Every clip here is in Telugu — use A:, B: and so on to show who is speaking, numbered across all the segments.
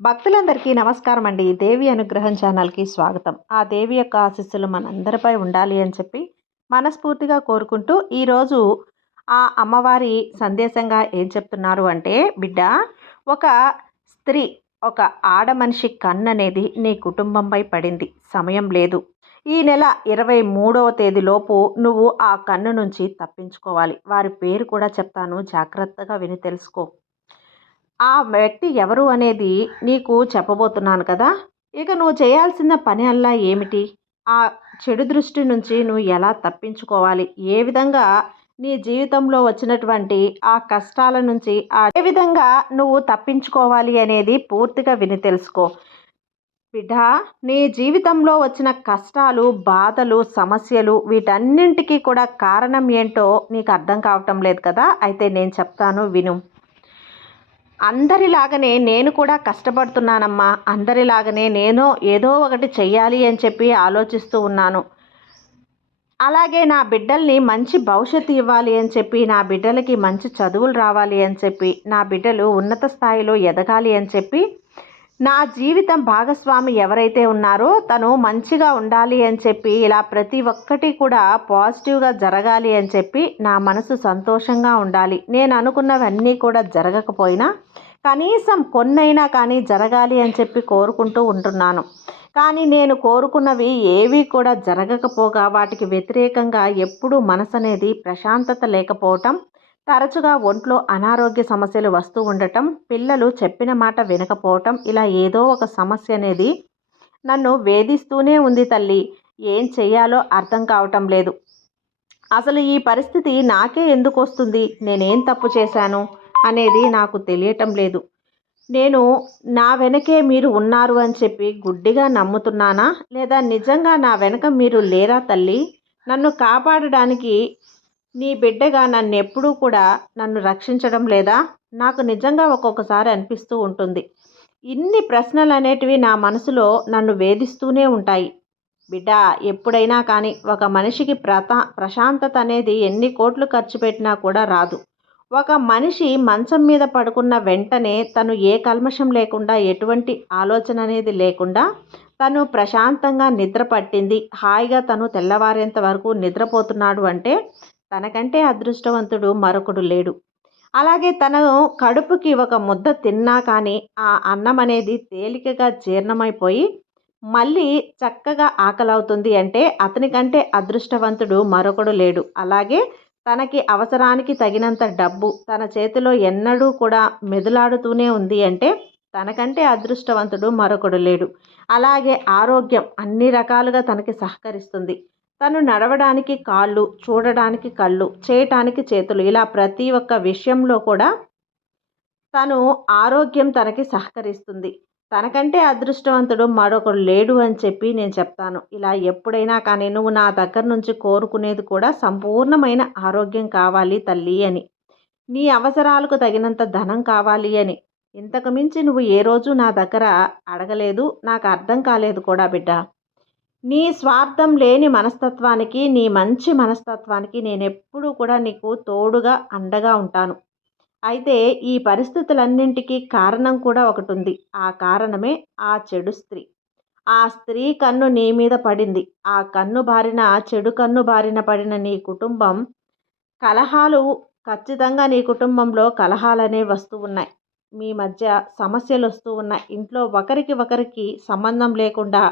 A: భక్తులందరికీ నమస్కారం అండి దేవి అనుగ్రహం ఛానల్కి స్వాగతం. ఆ దేవి యొక్క ఆశీస్సులు మనందరిపై ఉండాలి అని చెప్పి మనస్ఫూర్తిగా కోరుకుంటూ ఈరోజు ఆ అమ్మవారి సందేశంగా ఏం చెప్తున్నారు అంటే బిడ్డ ఒక స్త్రీ ఒక ఆడ మనిషి కన్ను అనేది నీ కుటుంబంపై పడింది. సమయం లేదు. ఈ నెల ఇరవై మూడవ తేదీలోపు నువ్వు ఆ కన్ను నుంచి తప్పించుకోవాలి. వారి పేరు కూడా చెప్తాను. జాగ్రత్తగా విని తెలుసుకో. ఆ వ్యక్తి ఎవరు అనేది నీకు చెప్పబోతున్నాను కదా? ఇక నువ్వు చేయాల్సిన పని అల్లా ఏమిటి? ఆ చెడు దృష్టి నుంచి నువ్వు ఎలా తప్పించుకోవాలి? ఏ విధంగా నీ జీవితంలో వచ్చినటువంటి ఆ కష్టాల నుంచి ఆ ఏ విధంగా నువ్వు తప్పించుకోవాలి అనేది పూర్తిగా విని తెలుసుకో. బిడ్డ నీ జీవితంలో వచ్చిన కష్టాలు బాధలు సమస్యలు వీటన్నింటికీ కూడా కారణం ఏంటో నీకు అర్థం కావటం లేదు కదా? అయితే నేను చెప్తాను విను. అందరిలాగనే నేను కూడా కష్టపడుతున్నానమ్మా. అందరిలాగనే నేను ఏదో ఒకటి చెయ్యాలి అని చెప్పి ఆలోచిస్తూ ఉన్నాను. అలాగే నా బిడ్డల్ని మంచి భవిష్యత్తు ఇవ్వాలి అని చెప్పి నా బిడ్డలకి మంచి చదువులు రావాలి అని చెప్పి నా బిడ్డలు ఉన్నత స్థాయిలో ఎదగాలి అని చెప్పి నా జీవితం భాగస్వామి ఎవరైతే ఉన్నారో తను మంచిగా ఉండాలి అని చెప్పి ఇలా ప్రతి ఒక్కటి కూడా పాజిటివ్గా జరగాలి అని చెప్పి నా మనసు సంతోషంగా ఉండాలి. నేను అనుకున్నవన్నీ కూడా జరగకపోయినా కనీసం కొన్నైనా కానీ జరగాలి అని చెప్పి కోరుకుంటూ ఉంటున్నాను. కానీ నేను కోరుకున్నవి ఏవి కూడా జరగకపోగా వాటికి వ్యతిరేకంగా ఎప్పుడూ మనసు అనేది ప్రశాంతత లేకపోవటం తరచుగా ఒంట్లో అనారోగ్య సమస్యలు వస్తూ ఉండటం పిల్లలు చెప్పిన మాట వినకపోవటం ఇలా ఏదో ఒక సమస్య అనేది నన్ను వేధిస్తూనే ఉంది తల్లి. ఏం చెయ్యాలో అర్థం కావటం లేదు. అసలు ఈ పరిస్థితి నాకే ఎందుకు వస్తుంది? నేనేం తప్పు చేశాను? అనేది నాకు తెలియటం లేదు. నేను నా వెనకే మీరు ఉన్నారు అని చెప్పి గుడ్డిగా నమ్ముతున్నానా? లేదా నిజంగా నా వెనక మీరు లేరా తల్లి? నన్ను కాపాడడానికి నీ బిడ్డగా నన్ను ఎప్పుడూ కూడా నన్ను రక్షించడం లేదా? నాకు నిజంగా ఒక్కొక్కసారి అనిపిస్తూ ఉంటుంది. ఇన్ని ప్రశ్నలు అనేటివి నా మనసులో నన్ను వేధిస్తూనే ఉంటాయి. బిడ్డ ఎప్పుడైనా కానీ ఒక మనిషికి ప్రతా ప్రశాంతత అనేది ఎన్ని కోట్లు ఖర్చు పెట్టినా కూడా రాదు. ఒక మనిషి మంచం మీద పడుకున్న వెంటనే తను ఏ కల్మషం లేకుండా ఎటువంటి ఆలోచన అనేది లేకుండా తను ప్రశాంతంగా నిద్ర పట్టింది. హాయిగా తను తెల్లవారేంత వరకు నిద్రపోతున్నాడు అంటే తనకంటే అదృష్టవంతుడు మరొకడు లేడు. అలాగే తను కడుపుకి ఒక ముద్ద తిన్నా కానీ ఆ అన్నం అనేది తేలికగా జీర్ణమైపోయి మళ్ళీ చక్కగా ఆకలవుతుంది అంటే అతనికంటే అదృష్టవంతుడు మరొకడు లేడు. అలాగే తనకి అవసరానికి తగినంత డబ్బు తన చేతిలో ఎన్నడూ కూడా మెదులాడుతూనే ఉంది అంటే తనకంటే అదృష్టవంతుడు మరొకడు లేడు. అలాగే ఆరోగ్యం అన్ని రకాలుగా తనకి సహకరిస్తుంది. తను నడవడానికి కాళ్ళు చూడడానికి కళ్ళు చేయటానికి చేతులు ఇలా ప్రతి ఒక్క విషయంలో కూడా తను ఆరోగ్యం తనకి సహకరిస్తుంది. తనకంటే అదృష్టవంతుడు మరొకడు లేడు అని చెప్పి నేను చెప్తాను. ఇలా ఎప్పుడైనా కానీ నువ్వు నా దగ్గర నుంచి కోరుకునేది కూడా సంపూర్ణమైన ఆరోగ్యం కావాలి తల్లి అని. నీ అవసరాలకు తగినంత ధనం కావాలి అని. ఇంతకు మించి నువ్వు ఏ రోజు నా దగ్గర అడగలేదు నాకు అర్థం కాలేదు కూడా బిడ్డ. నీ స్వార్థం లేని మనస్తత్వానికి నీ మంచి మనస్తత్వానికి నేను ఎప్పుడూ కూడా నీకు తోడుగా అండగా ఉంటాను. అయితే ఈ పరిస్థితులన్నింటికీ కారణం కూడా ఒకటి ఉంది ఆ కారణమే ఆ చెడు స్త్రీ. ఆ స్త్రీ కన్ను నీ మీద పడింది. ఆ కన్ను బారిన చెడు కన్ను బారిన పడిన నీ కుటుంబం కలహాలు ఖచ్చితంగా నీ కుటుంబంలో కలహాలనే వస్తూ ఉన్నాయి. మీ మధ్య సమస్యలు వస్తూ ఉన్నాయి. ఇంట్లో ఒకరికి ఒకరికి సంబంధం లేకుండా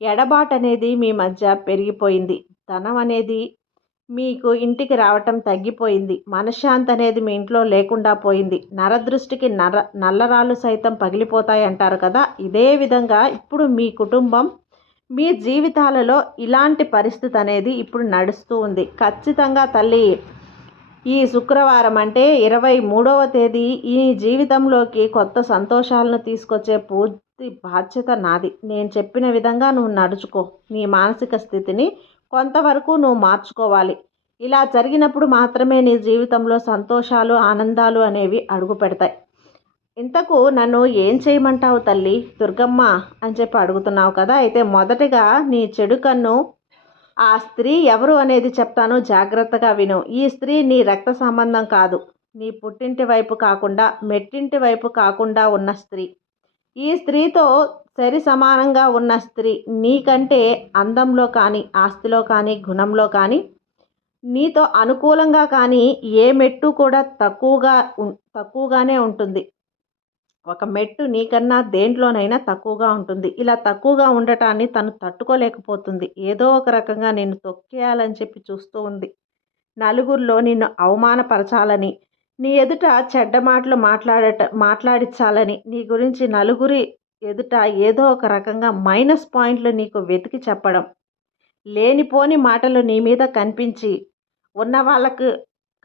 A: ఎడబాటు అనేది మీ మధ్య పెరిగిపోయింది. ధనం అనేది మీకు ఇంటికి రావటం తగ్గిపోయింది. మనశ్శాంతి అనేది మీ ఇంట్లో లేకుండా పోయింది. నరదృష్టికి నర నల్లరాళ్ళు సైతం పగిలిపోతాయి అంటారు కదా? ఇదే విధంగా ఇప్పుడు మీ కుటుంబం మీ జీవితాలలో ఇలాంటి పరిస్థితి అనేది ఇప్పుడు నడుస్తూ ఉంది. ఖచ్చితంగా తల్లి ఈ శుక్రవారం అంటే ఇరవై మూడవ తేదీ ఈ జీవితంలోకి కొత్త సంతోషాలను తీసుకొచ్చే పూ పూర్తి బాధ్యత నాది. నేను చెప్పిన విధంగా నువ్వు నడుచుకో. నీ మానసిక స్థితిని కొంతవరకు నువ్వు మార్చుకోవాలి. ఇలా జరిగినప్పుడు మాత్రమే నీ జీవితంలో సంతోషాలు ఆనందాలు అనేవి అడుగు పెడతాయి ఇంతకు నన్ను ఏం చేయమంటావు తల్లి? దుర్గమ్మ అని చెప్పి అడుగుతున్నావు కదా? అయితే మొదటగా నీ చెడు కన్ను ఆ స్త్రీ ఎవరు అనేది చెప్తాను జాగ్రత్తగా విను. ఈ స్త్రీ నీ రక్త సంబంధం కాదు. నీ పుట్టింటి వైపు కాకుండా మెట్టింటి వైపు కాకుండా ఉన్న స్త్రీ. ఈ స్త్రీతో సరి సమానంగా ఉన్న స్త్రీ నీకంటే అందంలో కానీ ఆస్తిలో కానీ గుణంలో కానీ నీతో అనుకూలంగా కానీ ఏ మెట్టు కూడా తక్కువగా ఉం- తక్కువగానే ఉంటుంది. ఒక మెట్టు నీకన్నా దేంట్లోనైనా తక్కువగా ఉంటుంది. ఇలా తక్కువగా ఉండటాన్ని తను తట్టుకోలేకపోతుంది. ఏదో ఒక రకంగా నేను తొక్కేయాలని చెప్పి చూస్తూ ఉంది. నలుగురిలో నిన్ను అవమానపరచాలని నీ ఎదుట చెడ్డ మాటలు మాట్లాడట మాట్లాడించాలని నీ గురించి నలుగురి ఎదుట ఏదో ఒక రకంగా మైనస్ పాయింట్లు నీకు వెతికి చెప్పడం లేనిపోని మాటలు నీ మీద కనిపించి ఉన్న వాళ్ళకు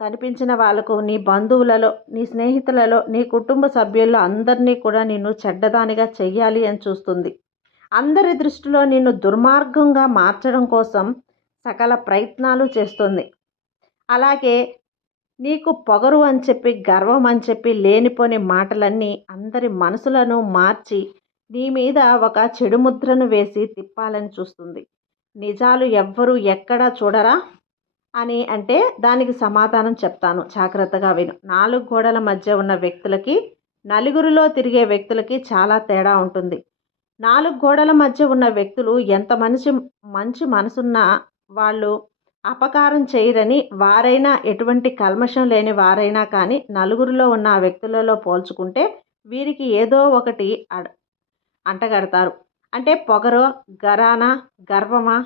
A: కనిపించిన వాళ్ళకు నీ బంధువులలో నీ స్నేహితులలో నీ కుటుంబ సభ్యుల్లో అందరినీ కూడా నిన్ను చెడ్డదానిగా చెయ్యాలి అని చూస్తుంది. అందరి దృష్టిలో నిన్ను దుర్మార్గంగా మార్చడం కోసం సకల ప్రయత్నాలు చేస్తుంది. అలాగే నీకు పొగరు అని చెప్పి గర్వం అని చెప్పి లేనిపోని మాటలన్నీ అందరి మనసులను మార్చి నీ మీద ఒక చెడు ముద్రను వేసి తిప్పాలని చూస్తుంది. నిజాలు ఎవ్వరూ ఎక్కడా చూడరా? అని అంటే దానికి సమాధానం చెప్తాను. జాగ్రత్తగా విను. నాలుగు గోడల మధ్య ఉన్న వ్యక్తులకి నలుగురిలో తిరిగే వ్యక్తులకి చాలా తేడా ఉంటుంది. నాలుగు గోడల మధ్య ఉన్న వ్యక్తులు ఎంత మంచి మంచి మనసున్న వాళ్ళు అపకారం చేయరని వారైనా ఎటువంటి కల్మషం లేని వారైనా కానీ నలుగురిలో ఉన్న ఆ వ్యక్తులలో పోల్చుకుంటే వీరికి ఏదో ఒకటి అడ అంటగడతారు. అంటే పొగరో గరానా గర్వమా?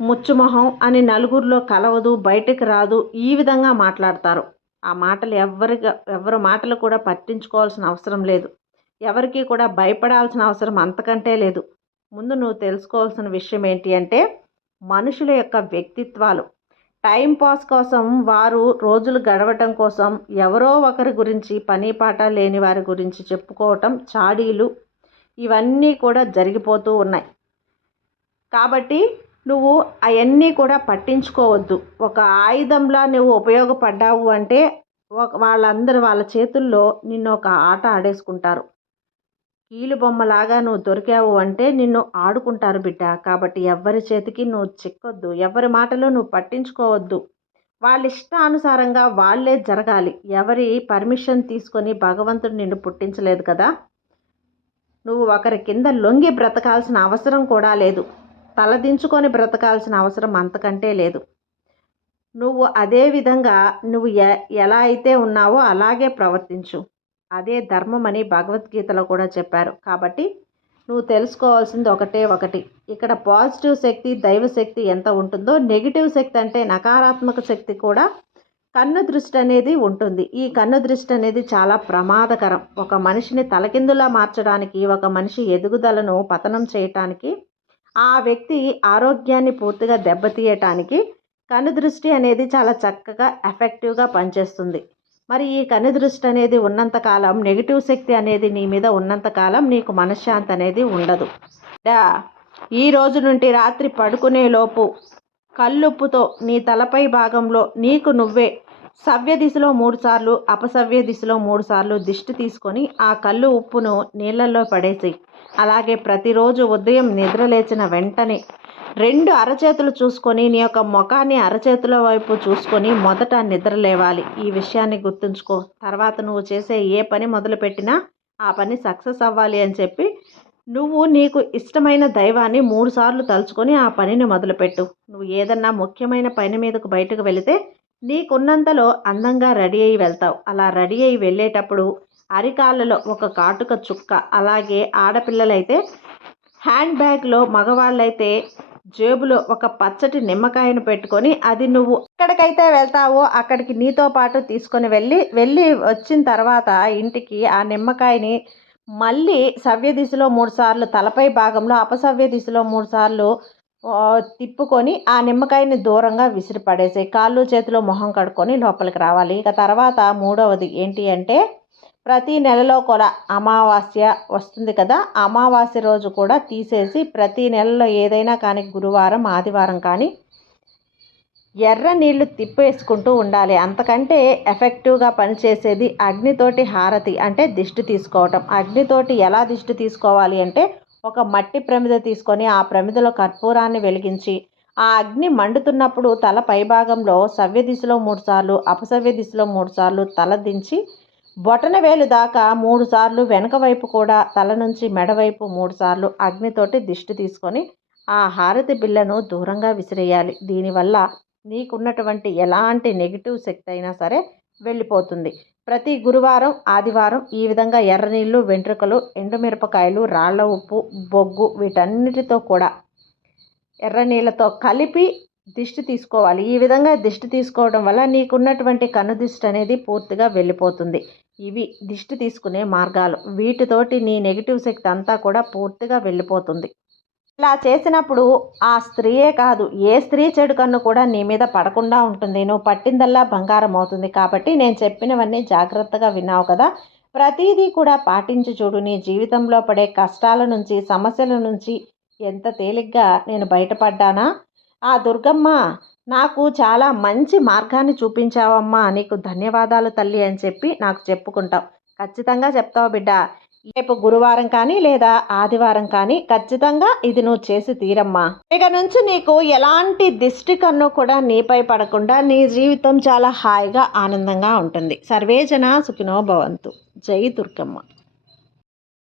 A: ముచ్చుమొహం అని నలుగురిలో కలవదు బయటకు రాదు ఈ విధంగా మాట్లాడతారు. ఆ మాటలు ఎవరిగా ఎవరి మాటలు కూడా పట్టించుకోవాల్సిన అవసరం లేదు. ఎవరికి కూడా భయపడాల్సిన అవసరం అంతకంటే లేదు. ముందు నువ్వు తెలుసుకోవాల్సిన విషయం ఏంటి అంటే మనుషుల యొక్క వ్యక్తిత్వాలు. టైం పాస్ కోసం వారు రోజులు గడవటం కోసం ఎవరో ఒకరి గురించి పని పాట లేని వారి గురించి చెప్పుకోవటం చాడీలు ఇవన్నీ కూడా జరిగిపోతూ ఉన్నాయి. కాబట్టి నువ్వు అవన్నీ కూడా పట్టించుకోవద్దు. ఒక ఆయుధంలా నువ్వు ఉపయోగపడ్డావు అంటే ఒక వాళ్ళందరూ వాళ్ళ చేతుల్లో నిన్ను ఒక ఆట ఆడేసుకుంటారు. కీలుబొమ్మలాగా నువ్వు దొరికావు అంటే నిన్ను ఆడుకుంటారు బిడ్డ. కాబట్టి ఎవరి చేతికి నువ్వు చిక్కొద్దు. ఎవరి మాటలు నువ్వు పట్టించుకోవద్దు. వాళ్ళ ఇష్టానుసారంగా వాళ్ళే జరగాలి. ఎవరి పర్మిషన్ తీసుకొని భగవంతుడు నిన్ను పుట్టించలేదు కదా. నువ్వు ఒకరి కింద లొంగి బ్రతకాల్సిన అవసరం కూడా లేదు. తలదించుకొని బ్రతకాల్సిన అవసరం అంతకంటే లేదు. నువ్వు అదే విధంగా నువ్వు ఎ ఎలా అయితే ఉన్నావో అలాగే ప్రవర్తించు. అదే ధర్మం అని భగవద్గీతలో కూడా చెప్పారు. కాబట్టి నువ్వు తెలుసుకోవాల్సింది ఒకటే ఒకటి. ఇక్కడ పాజిటివ్ శక్తి దైవ శక్తి ఎంత ఉంటుందో నెగిటివ్ శక్తి అంటే నకారాత్మక శక్తి కూడా కన్ను దృష్టి అనేది ఉంటుంది. ఈ కన్ను దృష్టి అనేది చాలా ప్రమాదకరం. ఒక మనిషిని తలకిందులా మార్చడానికి ఒక మనిషి ఎదుగుదలను పతనం చేయటానికి ఆ వ్యక్తి ఆరోగ్యాన్ని పూర్తిగా దెబ్బతీయటానికి కన్ను దృష్టి అనేది చాలా చక్కగా ఎఫెక్టివ్గా పనిచేస్తుంది. మరి ఈ కనిదృష్టి దృష్టి అనేది ఉన్నంతకాలం నెగిటివ్ శక్తి అనేది నీ మీద ఉన్నంతకాలం నీకు మనశ్శాంతి అనేది ఉండదు. డా ఈ రోజు నుండి రాత్రి పడుకునేలోపు కల్లుప్పుతో నీ తలపై భాగంలో నీకు నువ్వే సవ్య దిశలో మూడుసార్లు అపసవ్య దిశలో మూడుసార్లు దిష్టి తీసుకొని ఆ కళ్ళు ఉప్పును నీళ్ళల్లో పడేసి అలాగే ప్రతిరోజు ఉదయం నిద్రలేచిన వెంటనే రెండు అరచేతులు చూసుకొని నీ యొక్క ముఖాన్ని అరచేతుల వైపు చూసుకొని మొదట నిద్ర లేవాలి. ఈ విషయాన్ని గుర్తుంచుకో. తర్వాత నువ్వు చేసే ఏ పని మొదలుపెట్టినా ఆ పని సక్సెస్ అవ్వాలి అని చెప్పి నువ్వు నీకు ఇష్టమైన దైవాన్ని మూడుసార్లు తలుచుకొని ఆ పనిని మొదలుపెట్టు. నువ్వు ఏదన్నా ముఖ్యమైన పని మీదకు బయటకు వెళితే నీకున్నంతలో అందంగా రెడీ అయ్యి వెళ్తావు. అలా రెడీ అయ్యి వెళ్ళేటప్పుడు అరికాళ్ళలో ఒక కాటుక చుక్క అలాగే ఆడపిల్లలైతే హ్యాండ్ బ్యాగ్లో మగవాళ్ళైతే జేబులో ఒక పచ్చటి నిమ్మకాయను పెట్టుకొని అది నువ్వు ఎక్కడికైతే వెళ్తావో అక్కడికి నీతో పాటు తీసుకొని వెళ్ళి వెళ్ళి వచ్చిన తర్వాత ఇంటికి ఆ నిమ్మకాయని మళ్ళీ సవ్య దిశలో మూడుసార్లు తలపై భాగంలో అపసవ్య దిశలో మూడుసార్లు తిప్పుకొని ఆ నిమ్మకాయని దూరంగా విసిరిపడేసి కాళ్ళు చేతిలో మొహం కడుక్కొని లోపలికి రావాలి. ఇక తర్వాత మూడవది ఏంటి అంటే ప్రతి నెలలో కూడా అమావాస్య వస్తుంది కదా అమావాస్య రోజు కూడా తీసేసి ప్రతి నెలలో ఏదైనా కానీ గురువారం ఆదివారం కానీ ఎర్ర నీళ్ళు తిప్పేసుకుంటూ ఉండాలి. అంతకంటే ఎఫెక్టివ్గా పనిచేసేది అగ్నితోటి హారతి అంటే దిష్టి తీసుకోవటం. అగ్నితోటి ఎలా దిష్టి తీసుకోవాలి అంటే ఒక మట్టి ప్రమిద తీసుకొని ఆ ప్రమిదలో కర్పూరాన్ని వెలిగించి ఆ అగ్ని మండుతున్నప్పుడు తల పైభాగంలో సవ్య దిశలో మూడుసార్లు అపసవ్య దిశలో మూడుసార్లు తల దించి బొటన వేలు దాకా మూడుసార్లు వెనక వైపు కూడా తల నుంచి మెడవైపు మూడుసార్లు మూడు సార్లు అగ్నితోటి దిష్టి తీసుకొని ఆ హారతి బిళ్ళను దూరంగా విసిరేయాలి. దీనివల్ల నీకున్నటువంటి ఎలాంటి నెగిటివ్ శక్తి అయినా సరే వెళ్ళిపోతుంది. ప్రతి గురువారం ఆదివారం ఈ విధంగా ఎర్ర నీళ్ళు వెంట్రుకలు ఎండుమిరపకాయలు రాళ్ళ ఉప్పు బొగ్గు వీటన్నిటితో కూడా ఎర్ర నీళ్ళతో కలిపి దిష్టి తీసుకోవాలి. ఈ విధంగా దిష్టి తీసుకోవడం వల్ల నీకున్నటువంటి కన్ను దిష్టి అనేది పూర్తిగా వెళ్ళిపోతుంది. ఇవి దిష్టి తీసుకునే మార్గాలు. వీటితోటి నీ నెగిటివ్ శక్తి అంతా కూడా పూర్తిగా వెళ్ళిపోతుంది. ఇలా చేసినప్పుడు ఆ స్త్రీయే కాదు ఏ స్త్రీ చెడు కన్ను కూడా నీ మీద పడకుండా ఉంటుంది. నువ్వు పట్టిందల్లా బంగారం అవుతుంది కాబట్టి నేను చెప్పినవన్నీ జాగ్రత్తగా విన్నావు కదా. ప్రతిదీ కూడా పాటించి చూడు. నీ జీవితంలో పడే కష్టాల నుంచి సమస్యల నుంచి ఎంత తేలిగ్గా నేను బయటపడ్డానా? ఆ దుర్గమ్మ నాకు చాలా మంచి మార్గాన్ని చూపించావమ్మా నీకు ధన్యవాదాలు తల్లి అని చెప్పి నాకు చెప్పుకుంటావు. ఖచ్చితంగా చెప్తావు బిడ్డ. రేపు గురువారం కానీ లేదా ఆదివారం కానీ ఖచ్చితంగా ఇది నువ్వు చేసి తీరమ్మా. ఇక నుంచి నీకు ఎలాంటి దిష్టి కన్ను కూడా నీపై పడకుండా నీ జీవితం చాలా హాయిగా ఆనందంగా ఉంటుంది. సర్వేజన సుఖినో భవంతు. జై దుర్గమ్మ.